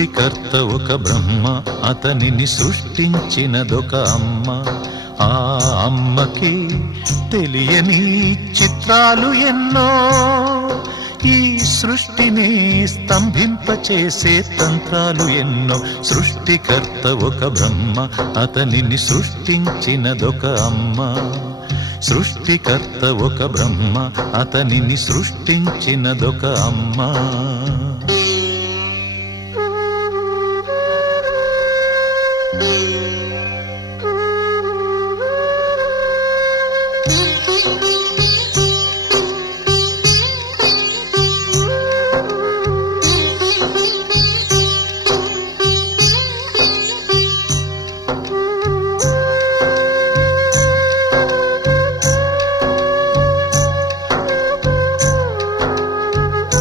సృష్టికర్త ఒక బ్రహ్మ, అతనిని సృష్టించినదొక అమ్మ. ఆ అమ్మకి తెలియని చిత్రాలు ఎన్నో, ఈ సృష్టిని స్తంభింపచేసే తంత్రాలు ఎన్నో. సృష్టికర్త ఒక బ్రహ్మ, అతనిని సృష్టించినదొక అమ్మ. సృష్టికర్త ఒక బ్రహ్మ, అతనిని సృష్టించినదొక అమ్మ.